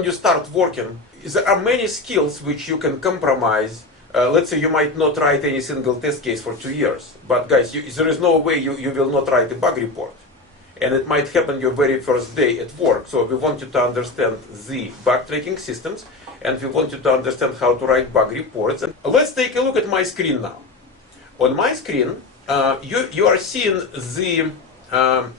when you start working, there are many skills which you can compromise. Let's say you might not write any single test case for 2 years, but guys, there is no way you will not write a bug report. And it might happen your very first day at work. So we want you to understand the bug tracking systems, and we want you to understand how to write bug reports. And let's take a look at my screen now. On my screen, you are seeing the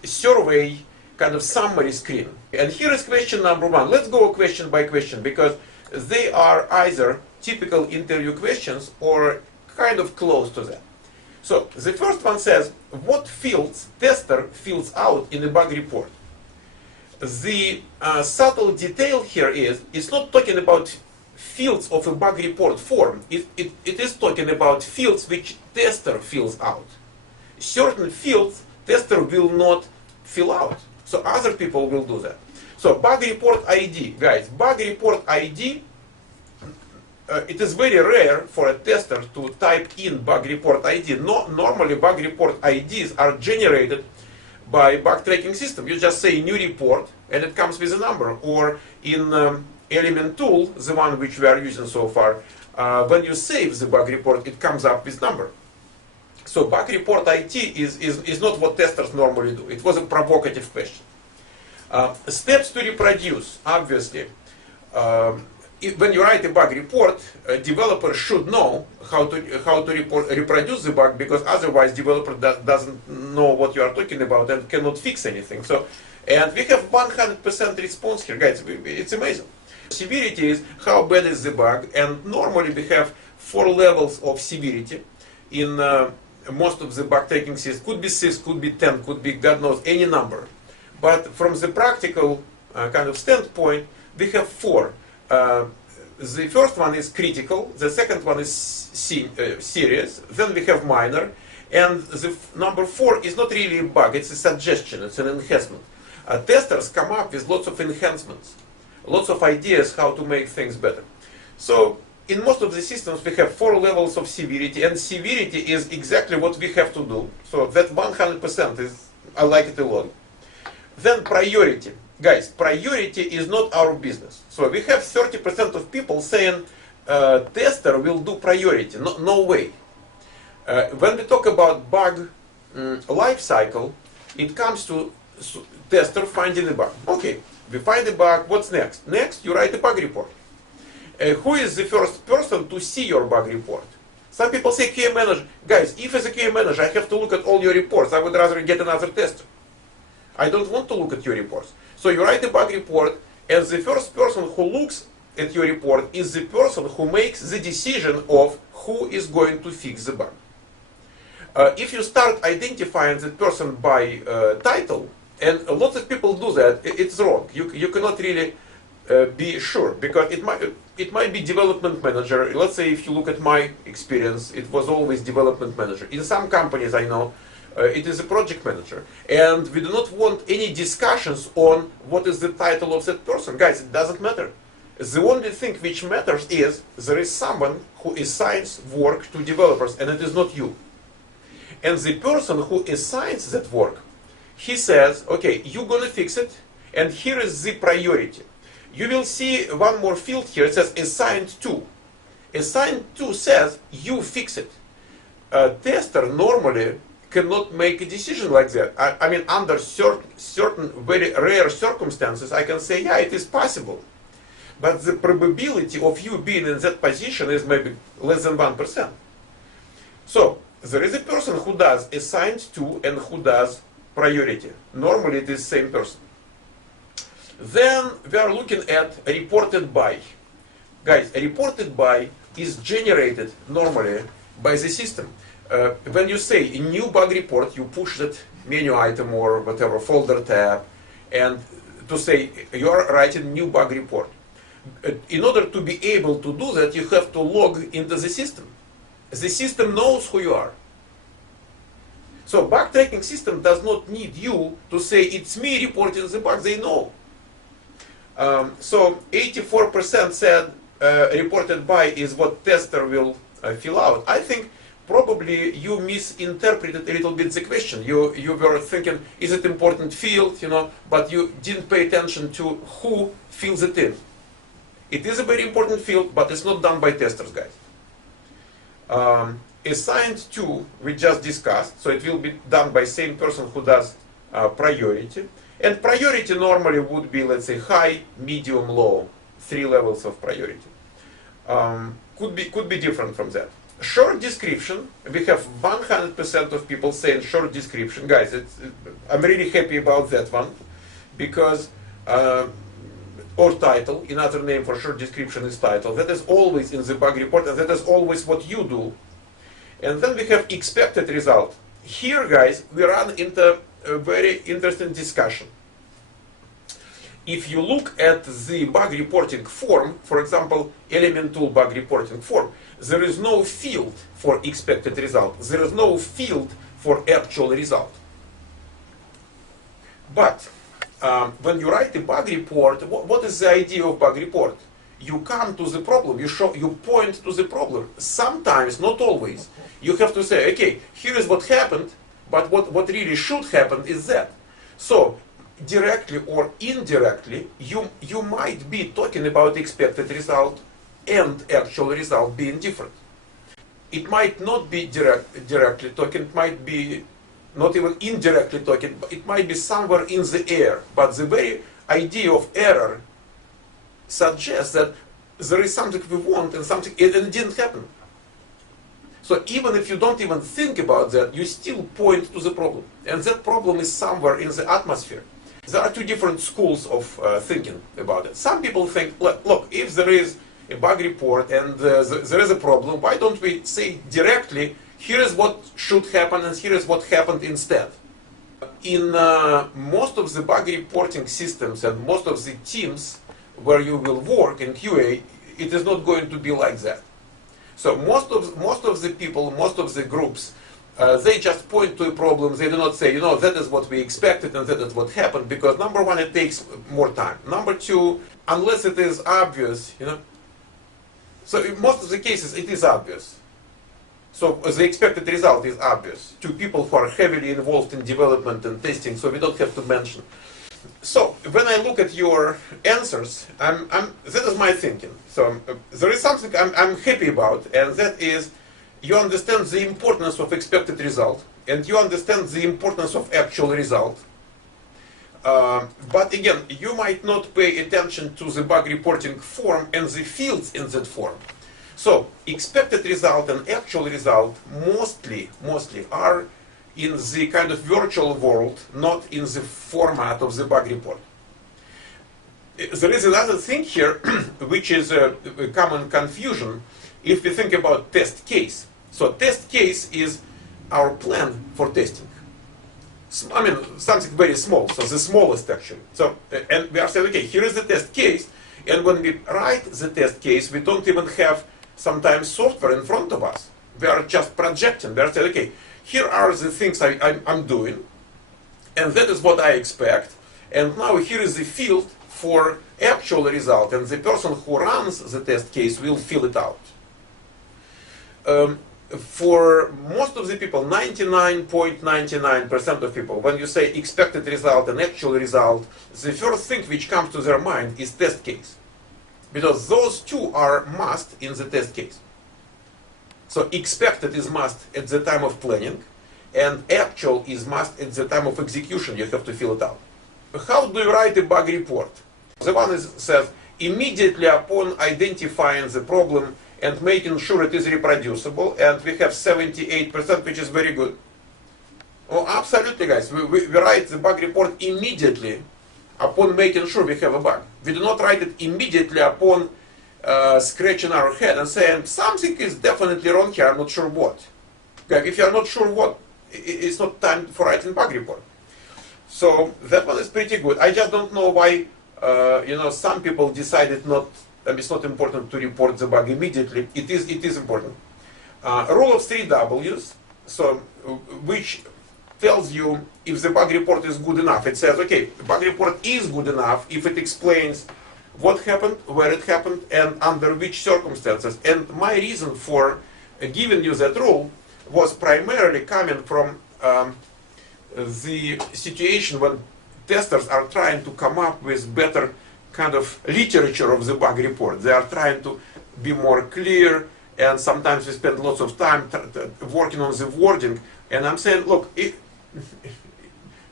survey kind of summary screen. And here is question number 1. Let's go question by question, because they are either typical interview questions or kind of close to that. So the first one says, what fields tester fills out in a bug report? The subtle detail here is, it's not talking about fields of a bug report form. It is talking about fields which tester fills out. Certain fields tester will not fill out. So other people will do that. So bug report ID, guys, bug report ID, it is very rare for a tester to type in bug report ID. Normally bug report IDs are generated by bug tracking system. You just say new report and it comes with a number. Or in element tool, the one which we are using so far, when you save the bug report, it comes up with number. So bug report ID is not what testers normally do. It was a provocative question. Steps to reproduce, obviously. When you write a bug report, a developer should know how to reproduce the bug, because otherwise developer doesn't know what you are talking about and cannot fix anything. So, and we have 100% response here, guys. It's amazing. Severity is how bad is the bug, and normally we have 4 levels of severity in most of the bug tracking systems. Could be 6, could be 10, could be God knows any number. But from the practical kind of standpoint, we have 4. The first one is critical, the second one is serious, then we have minor, and the number 4 is not really a bug, it's a suggestion, it's an enhancement. Testers come up with lots of enhancements, lots of ideas how to make things better. So in most of the systems we have 4 levels of severity, and severity is exactly what we have to do. So that 100% is, I like it a lot. Then priority. Guys, priority is not our business. So we have 30% of people saying tester will do priority. No way. When we talk about bug life cycle, it comes to tester finding a bug. Okay, we find a bug, what's next? Next, you write a bug report. Who is the first person to see your bug report? Some people say QA manager. Guys, if as a QA manager I have to look at all your reports, I would rather get another tester. I don't want to look at your reports. So you write a bug report, and the first person who looks at your report is the person who makes the decision of who is going to fix the bug. If you start identifying that person by title, and lots of people do that, it's wrong. You cannot really be sure, because it might be development manager. Let's say if you look at my experience, it was always development manager. In some companies I know, it is a project manager, and we do not want any discussions on what is the title of that person. Guys, it doesn't matter. The only thing which matters is there is someone who assigns work to developers, and it is not you. And the person who assigns that work, he says, okay, you're going to fix it, and here is the priority. You will see one more field here. It says assigned to. Assigned to says you fix it. A tester normally cannot make a decision like that. I mean, under certain very rare circumstances, I can say, yeah, it is possible. But the probability of you being in that position is maybe less than 1%. So there is a person who does assigned to and who does priority. Normally it is the same person. Then we are looking at reported by. Guys, reported by is generated normally by the system. When you say a new bug report, you push that menu item or whatever folder tab, and to say you are writing new bug report. In order to be able to do that, you have to log into the system. The system knows who you are. So bug tracking system does not need you to say it's me reporting the bug. They know. So 84% said reported by is what tester will fill out. I think probably you misinterpreted a little bit the question. You were thinking, is it important field, but you didn't pay attention to who fills it in. It is a very important field, but it's not done by testers, guys. Assigned to, we just discussed, so it will be done by same person who does priority. And priority normally would be, let's say, high, medium, low, 3 levels of priority. Could be different from that. Short description, we have 100% of people saying short description. Guys, I'm really happy about that one, because, or title, another name for short description is title. That is always in the bug report, and that is always what you do. And then we have expected result. Here, guys, we run into a very interesting discussion. If you look at the bug reporting form, for example, element tool bug reporting form, there is no field for expected result. There is no field for actual result. But when you write a bug report, what is the idea of bug report? You come to the problem, you point to the problem. Sometimes, not always, you have to say, okay, here is what happened, but what really should happen is that. So, directly or indirectly, you might be talking about expected result and actual result being different. It might not be directly talking, it might be not even indirectly talking, but it might be somewhere in the air. But the very idea of error suggests that there is something we want and something, and it didn't happen. So even if you don't even think about that, you still point to the problem. And that problem is somewhere in the atmosphere. There are two different schools of thinking about it. Some people think, look, if there is a bug report and there is a problem, why don't we say directly, here is what should happen and here is what happened instead. In most of the bug reporting systems and most of the teams where you will work in QA, it is not going to be like that. So most of the people, most of the groups, they just point to a problem. They do not say, that is what we expected and that is what happened, because number one, it takes more time. Number two, unless it is obvious, So in most of the cases, it is obvious. So the expected result is obvious to people who are heavily involved in development and testing, so we don't have to mention. So when I look at your answers, that is my thinking. So there is something I'm happy about, and that is you understand the importance of expected result, and you understand the importance of actual result. But again, you might not pay attention to the bug reporting form and the fields in that form. So expected result and actual result mostly are in the kind of virtual world, not in the format of the bug report. There is another thing here, which is a common confusion if we think about test case. So test case is our plan for testing. I mean, something very small, so the smallest actually. So, and we are saying, okay, here is the test case, and when we write the test case, we don't even have sometimes software in front of us. We are just projecting. We are saying, okay, here are the things I'm doing, and that is what I expect, and now here is the field for actual result, and the person who runs the test case will fill it out. For most of the people, 99.99% of people, when you say expected result and actual result, the first thing which comes to their mind is test case. Because those two are must in the test case. So expected is must at the time of planning, and actual is must at the time of execution. You have to fill it out. How do you write a bug report? The one says, immediately upon identifying the problem and making sure it is reproducible, and we have 78%, which is very good. Oh, absolutely, guys. We write the bug report immediately upon making sure we have a bug. We do not write it immediately upon scratching our head and saying, something is definitely wrong here, I'm not sure what. Okay, if you are not sure what, it's not time for writing bug report. So that one is pretty good. I just don't know why, some people decided not. It's not important to report the bug immediately. It is important. Rule of 3 W's, so which tells you if the bug report is good enough. It says, okay, the bug report is good enough if it explains what happened, where it happened, and under which circumstances. And my reason for giving you that rule was primarily coming from the situation when testers are trying to come up with better kind of literature of the bug report. They are trying to be more clear, and sometimes we spend lots of time working on the wording. And I'm saying, look,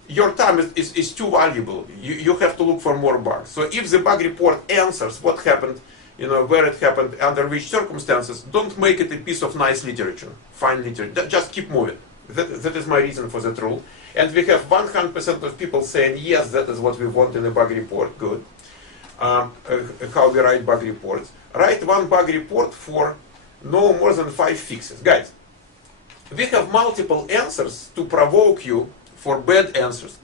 your time is too valuable. You have to look for more bugs. So if the bug report answers what happened, where it happened, under which circumstances, don't make it a piece of nice literature, fine literature. Just keep moving. That is my reason for that rule. And we have 100% of people saying, yes, that is what we want in a bug report. Good. How we write bug reports. Write one bug report for no more than 5 fixes. Guys, we have multiple answers to provoke you for bad answers.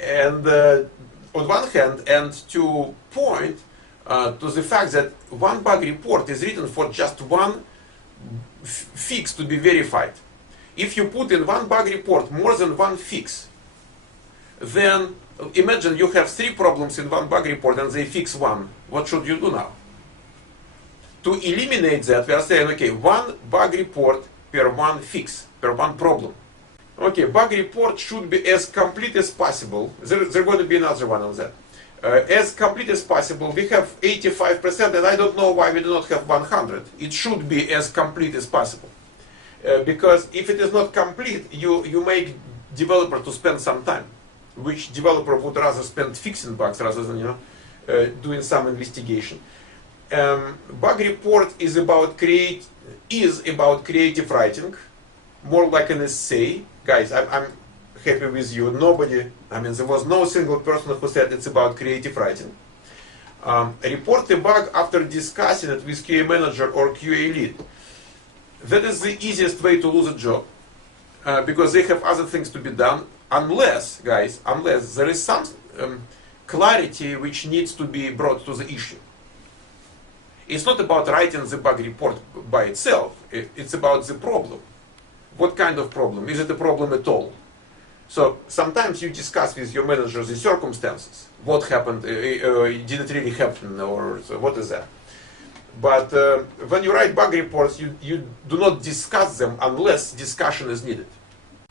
And on one hand, and to point to the fact that one bug report is written for just one fix to be verified. If you put in one bug report more than one fix, then imagine you have 3 problems in one bug report and they fix one. What should you do now? To eliminate that, we are saying, okay, one bug report per one fix, per one problem. Okay, bug report should be as complete as possible. There's going to be another one on that. As complete as possible. We have 85%, and I don't know why we do not have 100. It should be as complete as possible. Because if it is not complete, you make developer to spend some time, which developer would rather spend fixing bugs rather than doing some investigation. Bug report is about creative writing, more like an essay. Guys, I'm happy with you. There was no single person who said it's about creative writing. Report a bug after discussing it with QA manager or QA lead. That is the easiest way to lose a job, because they have other things to be done, unless there is some clarity which needs to be brought to the issue. It's not about writing the bug report by itself, it's about the problem. What kind of problem? Is it a problem at all? So sometimes you discuss with your manager the circumstances. What happened? Did it really happen? Or so what is that? But when you write bug reports, you do not discuss them unless discussion is needed.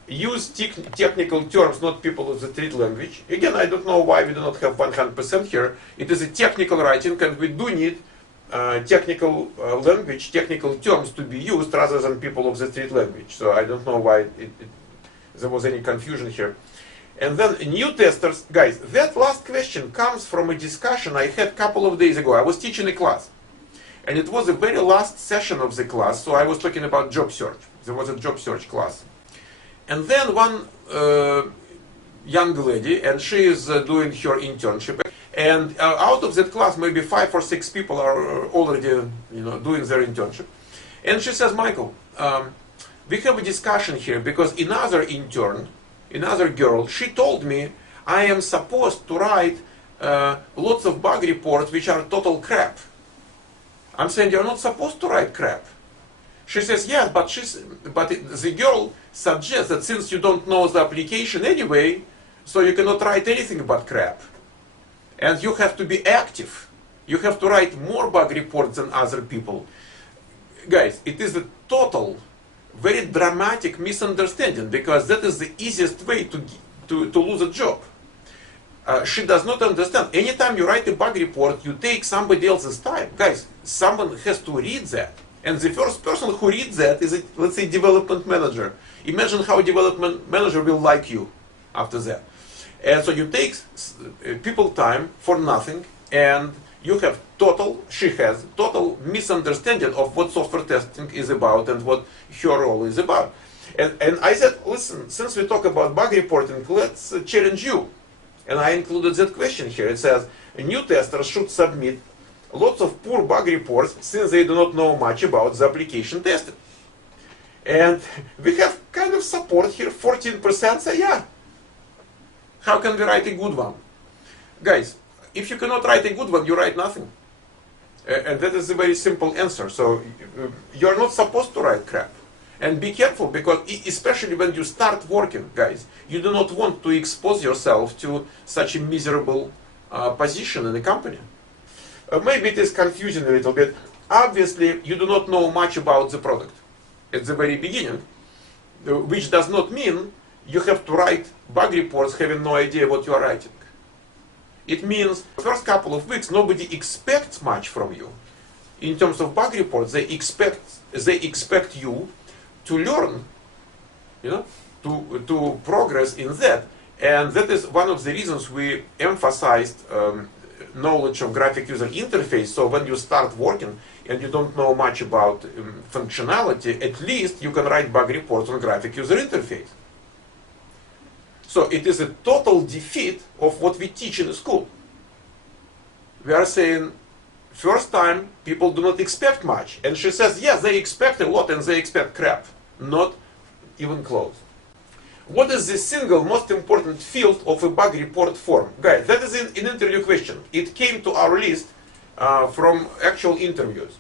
Use technical terms, not people of the street language. Again, I don't know why we do not have 100% here. It is a technical writing, and we do need technical language, technical terms to be used rather than people of the street language. So I don't know why there was any confusion here. And then new testers, guys, that last question comes from a discussion I had a couple of days ago. I was teaching a class, and it was the very last session of the class, so I was talking about job search. There was a job search class. And then one young lady, and she is doing her internship, and out of that class, maybe 5 or 6 people are already doing their internship. And she says, Michael, we have a discussion here because another intern, another girl, she told me I am supposed to write lots of bug reports which are total crap. I'm saying you're not supposed to write crap. She says, yes, but the girl suggests that since you don't know the application anyway, so you cannot write anything but crap. And you have to be active. You have to write more bug reports than other people. Guys, it is a total, very dramatic misunderstanding, because that is the easiest way to lose a job. She does not understand. Anytime you write a bug report, you take somebody else's time. Guys, someone has to read that. And the first person who reads that is, let's say, development manager. Imagine how a development manager will like you after that. And so you take people time for nothing, and you have she has total misunderstanding of what software testing is about and what her role is about. And I said, listen, since we talk about bug reporting, let's challenge you. And I included that question here. It says, new testers should submit lots of poor bug reports since they do not know much about the application tested. And we have kind of support here. 14% say, yeah. How can we write a good one? Guys, if you cannot write a good one, you write nothing. And that is a very simple answer. So you're not supposed to write crap. And be careful, because especially when you start working, guys, you do not want to expose yourself to such a miserable position in the company. Maybe it is confusing a little bit. Obviously, you do not know much about the product at the very beginning, which does not mean you have to write bug reports having no idea what you are writing. It means first couple of weeks nobody expects much from you. In terms of bug reports, they expect you to learn, to progress in that. And that is one of the reasons we emphasized knowledge of graphic user interface. So when you start working and you don't know much about functionality, at least you can write bug reports on graphic user interface. So it is a total defeat of what we teach in the school. We are saying, first time, people do not expect much. And she says, yes, they expect a lot and they expect crap. Not even close. What is the single most important field of a bug report form? Guys, that is an interview question. It came to our list from actual interviews.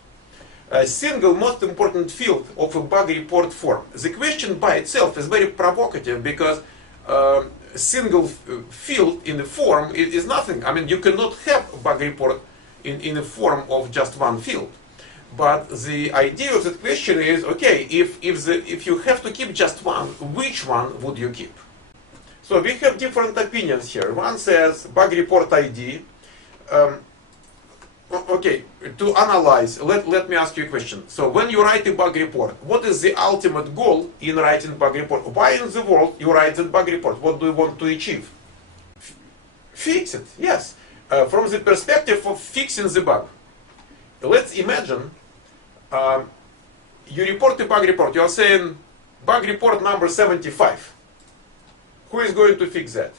A single most important field of a bug report form. The question by itself is very provocative because a single field in the form is nothing. I mean, you cannot have a bug report in a form of just one field. But the idea of the question is, okay, if you have to keep just one, which one would you keep? So we have different opinions here. One says bug report ID. Okay, to analyze, let me ask you a question. So when you write a bug report, what is the ultimate goal in writing bug report? Why in the world you write a bug report? What do you want to achieve? Fix it, yes. From the perspective of fixing the bug. Let's imagine you report a bug report. You are saying bug report number 75. Who is going to fix that?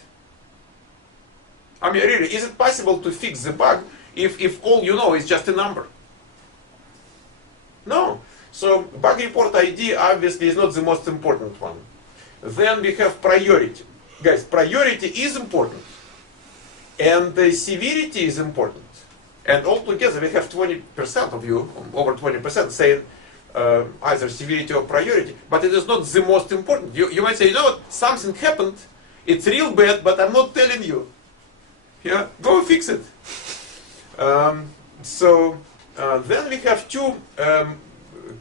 I mean, really, is it possible to fix the bug if all you know is just a number? No. So bug report ID obviously is not the most important one. Then we have priority. Guys, priority is important. And the severity is important. And altogether we have 20% of you, over 20%, saying either severity or priority. But it is not the most important. You might say, you know what, something happened, it's real bad, but I'm not telling you. Yeah, go fix it. Then we have two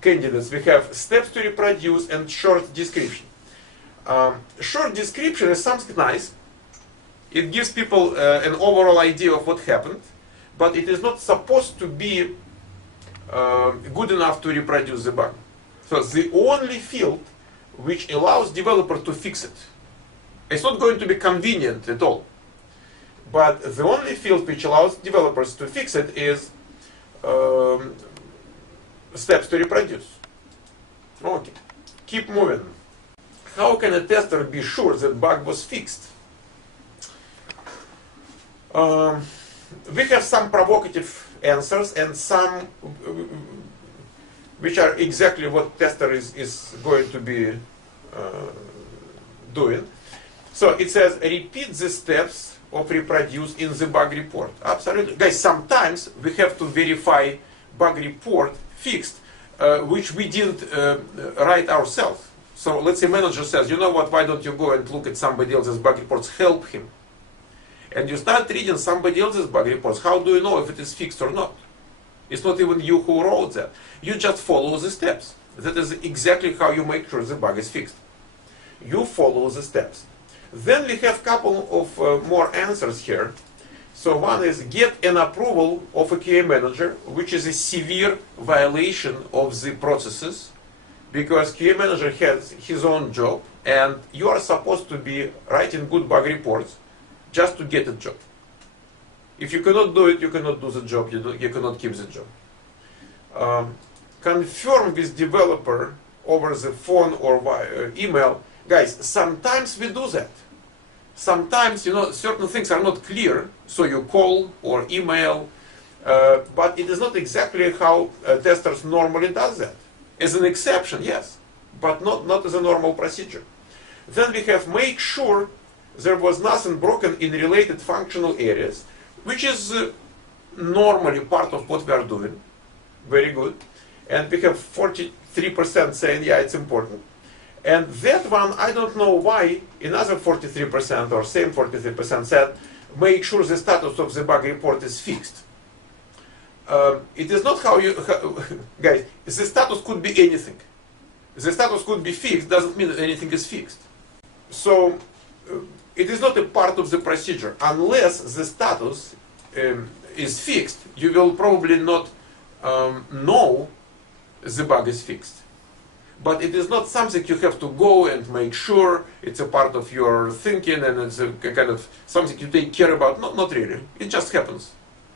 candidates. We have steps to reproduce and short description. Short description is something nice. It gives people an overall idea of what happened, but it is not supposed to be good enough to reproduce the bug. So the only field which allows developer to fix it. It's not going to be convenient at all. But the only field which allows developers to fix it is steps to reproduce. Okay, keep moving. How can a tester be sure that bug was fixed? We have some provocative answers and some which are exactly what tester is going to be doing. So it says repeat the steps of reproduce in the bug report. Absolutely. Guys, sometimes we have to verify bug report fixed, which we didn't write ourselves. So let's say manager says, you know what, why don't you go and look at somebody else's bug reports, help him. And you start reading somebody else's bug reports. How do you know if it is fixed or not? It's not even you who wrote that. You just follow the steps. That is exactly how you make sure the bug is fixed. You follow the steps. Then we have a couple of more answers here. So one is get an approval of a QA manager, which is a severe violation of the processes, because QA manager has his own job, and you are supposed to be writing good bug reports just to get a job. If you cannot do it, you cannot do the job, you cannot keep the job. Confirm with developer over the phone or via email. Guys, sometimes we do that. Sometimes, certain things are not clear, so you call or email, but it is not exactly how testers normally does that. As an exception, yes, but not as a normal procedure. Then we have make sure there was nothing broken in related functional areas, which is normally part of what we are doing. Very good. And we have 43% saying, yeah, it's important. And that one, I don't know why, another 43% or same 43% said, make sure the status of the bug report is fixed. It is not how you, guys, the status could be anything. The status could be fixed, doesn't mean that anything is fixed. So, it is not a part of the procedure. Unless the status is fixed, you will probably not know the bug is fixed. But it is not something you have to go and make sure. It's a part of your thinking, and it's a kind of something you take care about. Not really. It just happens.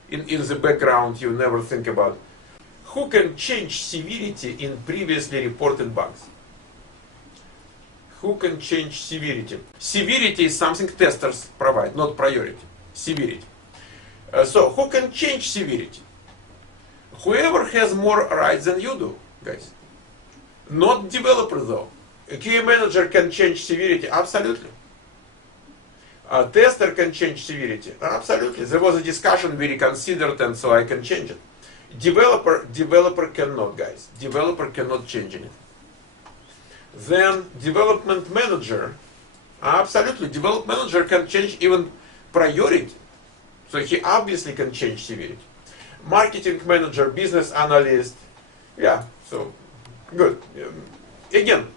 In the background, you never think about. Who can change severity in previously reported bugs? Who can change severity? Severity is something testers provide, not priority. Severity. So who can change severity? Whoever has more rights than you do, guys. Not developer though. A QA manager can change severity, absolutely. A tester can change severity, absolutely. There was a discussion we reconsidered, and so I can change it. Developer cannot, guys. Developer cannot change it. Then development manager, absolutely. Development manager can change even priority. So he obviously can change severity. Marketing manager, business analyst, yeah, so good. Again,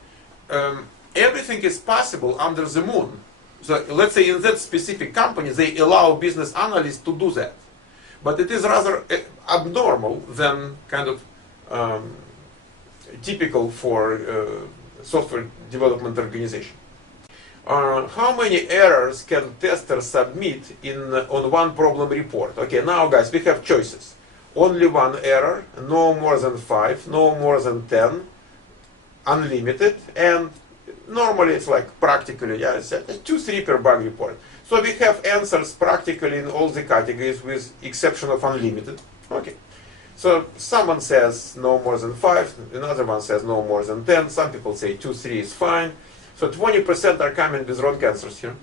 everything is possible under the moon. So let's say in that specific company, they allow business analysts to do that. But it is rather abnormal than kind of typical for software development organization. How many errors can testers submit on one problem report? Okay, now guys, we have choices. Only one error, no more than 5, no more than 10, unlimited, and normally it's like practically, yeah, it's 2-3 per bug report. So we have answers practically in all the categories with exception of unlimited. Okay. So someone says no more than 5, another one says no more than 10, some people say 2-3 is fine. So 20% are coming with wrong answers here.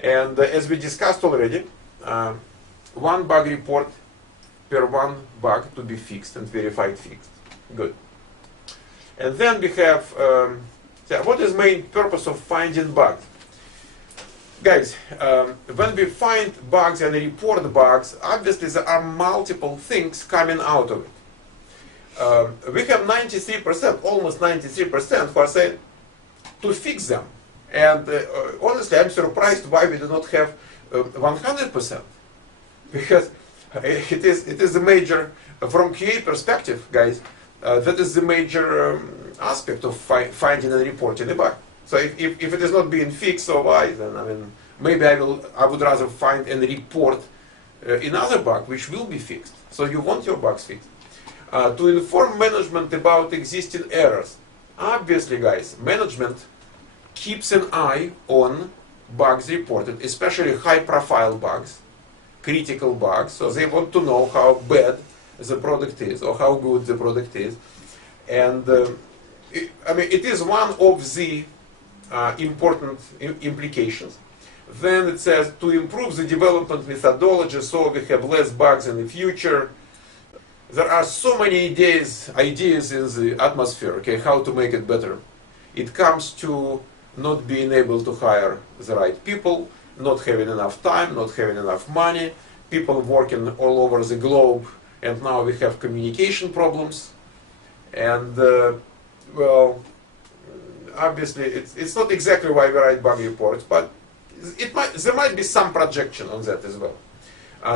And as we discussed already, one bug report per one bug to be fixed and verified fixed. Good. And then we have, what is main purpose of finding bugs? Guys, when we find bugs and report bugs, obviously there are multiple things coming out of it. We have 93%, almost 93% who are saying to fix them. And honestly, I'm surprised why we do not have 100%. Because it is a major, from QA perspective, guys, that is the major aspect of finding and reporting a bug. So if it is not being fixed, so why? Then I mean, maybe I would rather find and report another bug which will be fixed. So you want your bugs fixed. To inform management about existing errors. Obviously, guys, management keeps an eye on bugs reported, especially high-profile bugs, critical bugs. So they want to know how bad the product is or how good the product is. And it is one of the important implications. Then it says to improve the development methodology so we have less bugs in the future. There are so many ideas in the atmosphere, okay, how to make it better. It comes to not being able to hire the right people, not having enough time, not having enough money, people working all over the globe, and now we have communication problems. And well, obviously it's not exactly why we write bug reports, but there might be some projection on that as well.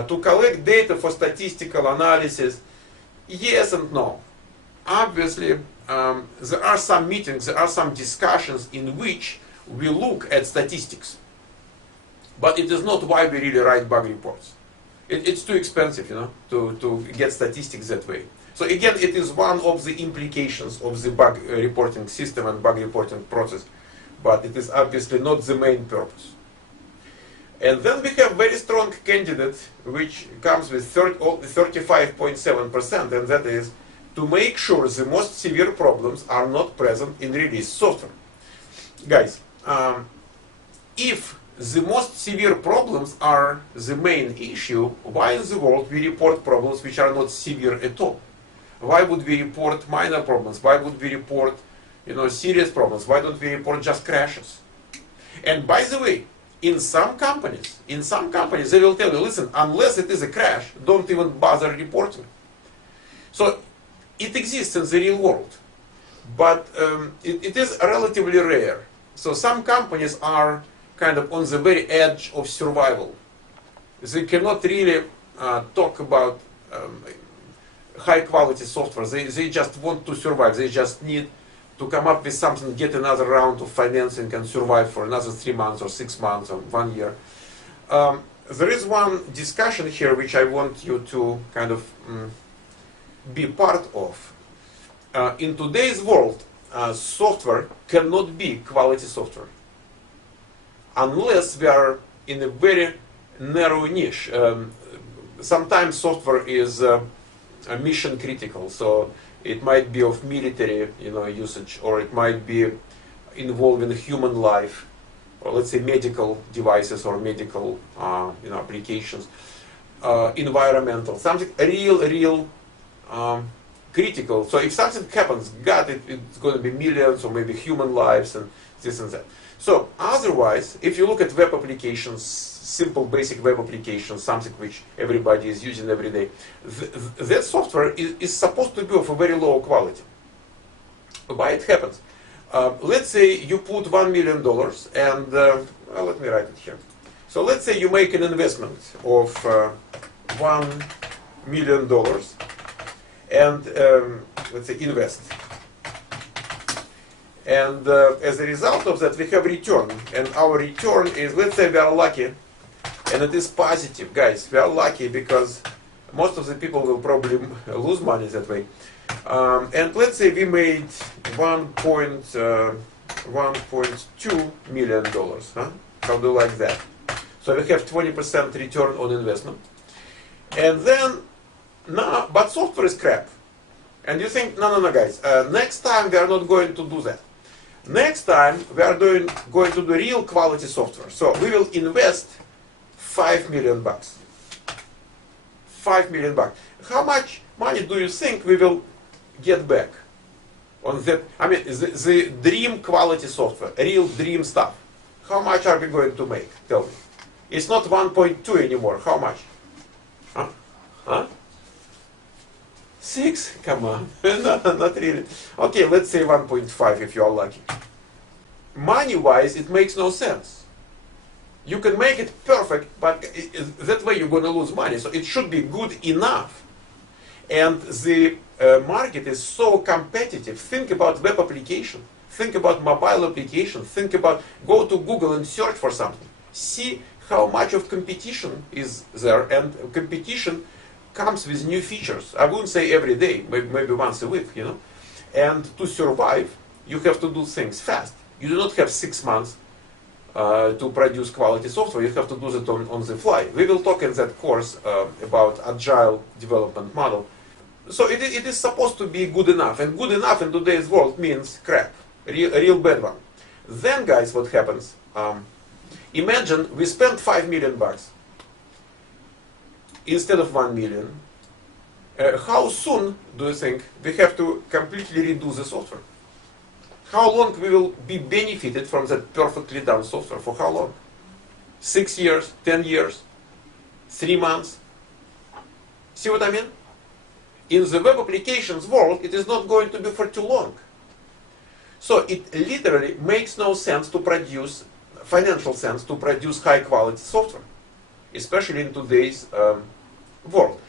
To collect data for statistical analysis, yes and no. Obviously, there are some meetings, there are some discussions in which we look at statistics. But it is not why we really write bug reports. It's too expensive, to get statistics that way. So again, it is one of the implications of the bug reporting system and bug reporting process, but it is obviously not the main purpose. And then we have very strong candidate, which comes with 35.7%, and that is to make sure the most severe problems are not present in release software. Guys, if the most severe problems are the main issue, why in the world we report problems which are not severe at all? Why would we report minor problems? Why would we report, serious problems? Why don't we report just crashes? And by the way, in some companies, they will tell you, listen, unless it is a crash, don't even bother reporting. So it exists in the real world, but it is relatively rare. So some companies are kind of on the very edge of survival. They cannot really talk about high quality software. They just want to survive. They just need to come up with something, get another round of financing and survive for another 3 months or 6 months or 1 year. There is one discussion here which I want you to kind of be part of. In today's world, software cannot be quality software unless we are in a very narrow niche. Sometimes software is mission critical, so it might be of military usage, or it might be involving human life, or let's say medical devices or medical applications, environmental, something real critical. So if something happens, it's going to be millions or maybe human lives and this and that. So otherwise, if you look at web applications, simple basic web applications, something which everybody is using every day, that software is supposed to be of a very low quality. Why it happens? Let's say you put $1 million and, let me write it here. So let's say you make an investment of $1 million and let's say invest. And as a result of that, we have return. And our return is, let's say we are lucky, and it is positive. Guys, we are lucky because most of the people will probably lose money that way. And let's say we made $1.2 million. Huh? How do you like that? So we have 20% return on investment. And then, no, but software is crap. And you think, no, guys, next time we are not going to do that. Next time we are going to do real quality software. So we will invest $5 million. $5 million. How much money do you think we will get back on that? I mean, the dream quality software, real dream stuff. How much are we going to make? Tell me. It's not 1.2 anymore. How much? Huh? 6? Come on. No, not really. Okay, let's say 1.5 if you are lucky. Money-wise, it makes no sense. You can make it perfect, but that way you're going to lose money. So it should be good enough. And the market is so competitive. Think about web application. Think about mobile application. Think about, go to Google and search for something. See how much of competition is there. And competition comes with new features. I wouldn't say every day, maybe once a week, And to survive, you have to do things fast. You do not have 6 months to produce quality software. You have to do that on the fly. We will talk in that course about agile development model. So it is supposed to be good enough. And good enough in today's world means crap, a real bad one. Then, guys, what happens? Imagine we spent $5 million instead of 1 million. How soon do you think we have to completely redo the software? How long we will be benefited from that perfectly done software? For how long? 6 years, 10 years, 3 months? See what I mean? In the web applications world, it is not going to be for too long. So it literally makes no sense to produce, financial sense to produce high quality software, especially in today's world.